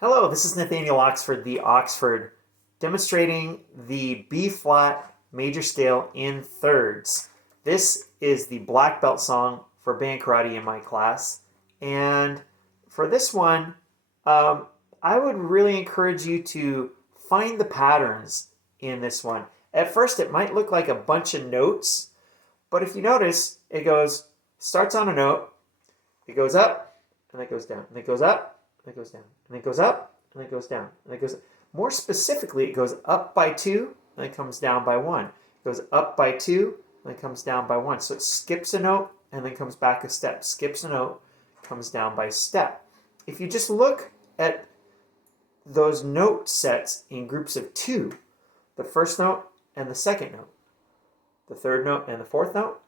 Hello, this is Nathaniel Oxford, the Oxford, demonstrating the B-flat major scale in thirds. This is the black belt song for band karate in my class. And for this one, I would really encourage you to find the patterns in this one. At first, it might look like a bunch of notes, but if you notice, starts on a note, it goes up, and then it goes down, and it goes up, and it goes down, and it goes up, and it goes down, and it goes. More specifically, it goes up by 2, and it comes down by 1. It goes up by 2, and it comes down by 1. So it skips a note, and then comes back a step. Skips a note, comes down by step. If you just look at those note sets in groups of 2, the first note and the second note, the third note and the fourth note,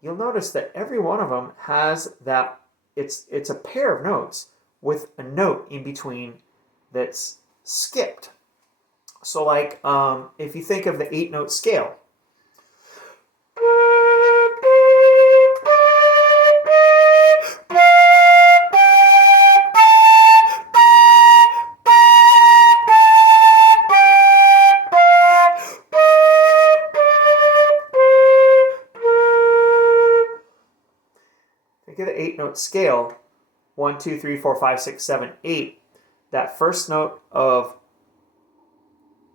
you'll notice that every one of them has that. It's a pair of notes with a note in between that's skipped. So like if you think of the 8-note scale, think of the 8-note scale, 1, 2, 3, 4, 5, 6, 7, 8. That first note of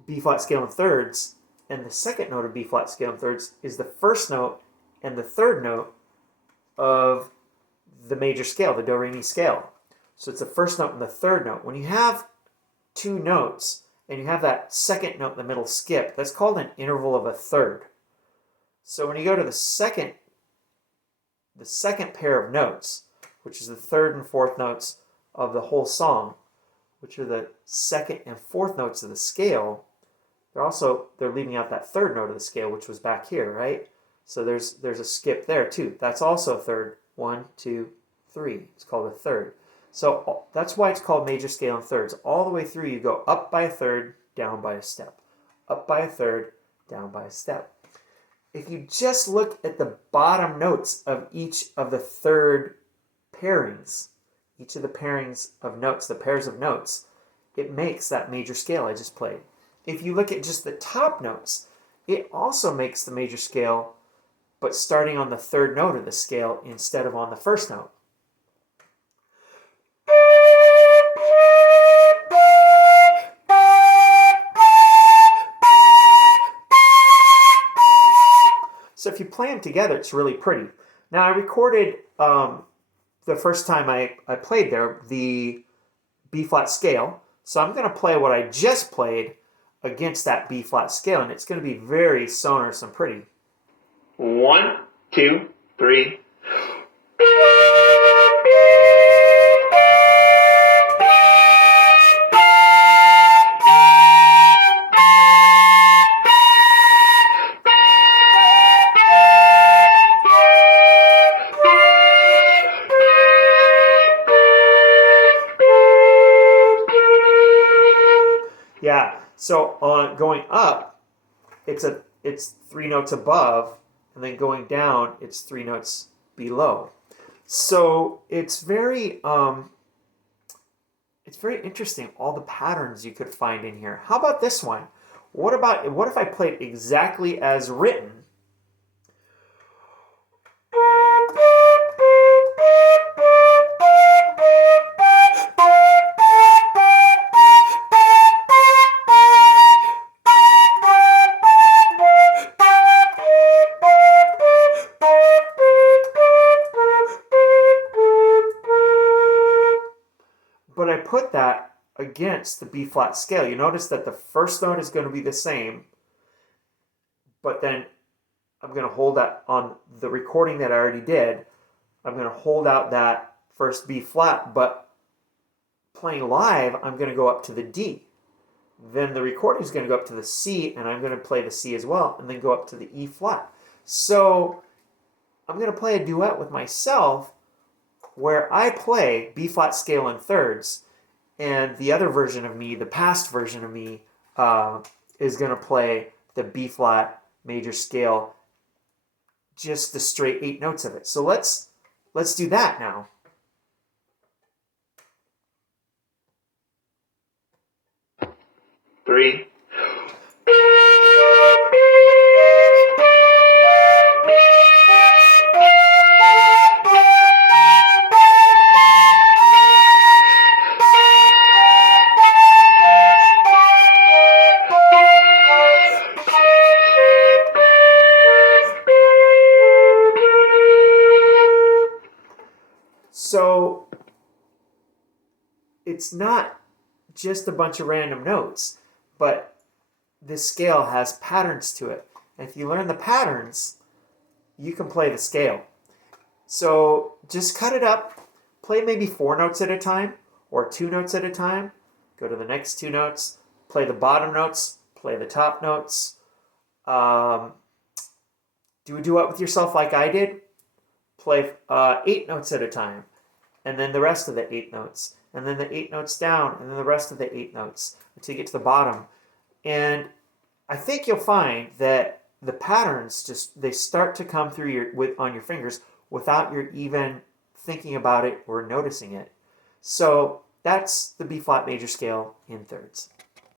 B-flat scale in thirds and the second note of B-flat scale in thirds is the first note and the third note of the major scale, the do-re-mi scale. So it's the first note and the third note. When you have 2 notes and you have that second note in the middle skip, that's called an interval of a third. So when you go to the second pair of notes, which is the third and fourth notes of the whole song, which are the second and fourth notes of the scale, they're leaving out that third note of the scale, which was back here, right? So there's a skip there too. That's also a third. 1, 2, 3. It's called a third. So that's why it's called major scale in thirds. All the way through, you go up by a third, down by a step. Up by a third, down by a step. If you just look at the bottom notes of each of the third pairings, each of the pairings of notes, the pairs of notes, it makes that major scale I just played. If you look at just the top notes, it also makes the major scale, but starting on the third note of the scale instead of on the first note. So if you play them together, it's really pretty. Now I recorded the first time I played there, the B-flat scale. So I'm going to play what I just played against that B-flat scale, and it's going to be very sonorous and pretty. 1, 2, 3. Yeah, so on going up, it's 3 notes above, and then going down, it's 3 notes below. So it's very interesting, all the patterns you could find in here. How about this one? What if I played exactly as written? But I put that against the B-flat scale. You notice that the first note is going to be the same, but then I'm going to hold that on the recording that I already did. I'm going to hold out that first B-flat, but playing live, I'm going to go up to the D. Then the recording is going to go up to the C, and I'm going to play the C as well, and then go up to the E-flat. So I'm going to play a duet with myself where I play B-flat scale in thirds, and the other version of me, the past version of me, is going to play the B-flat major scale, just the straight 8 notes of it. So let's do that now. 3. So it's not just a bunch of random notes, but this scale has patterns to it. And if you learn the patterns, you can play the scale. So just cut it up, play maybe 4 notes at a time or 2 notes at a time. Go to the next 2 notes, play the bottom notes, play the top notes. Do a duet with yourself like I did. Play 8 notes at a time, and then the rest of the 8 notes, and then the 8 notes down, and then the rest of the 8 notes until you get to the bottom. And I think you'll find that the patterns they start to come through on your fingers without you even thinking about it or noticing it. So that's the B flat major scale in thirds.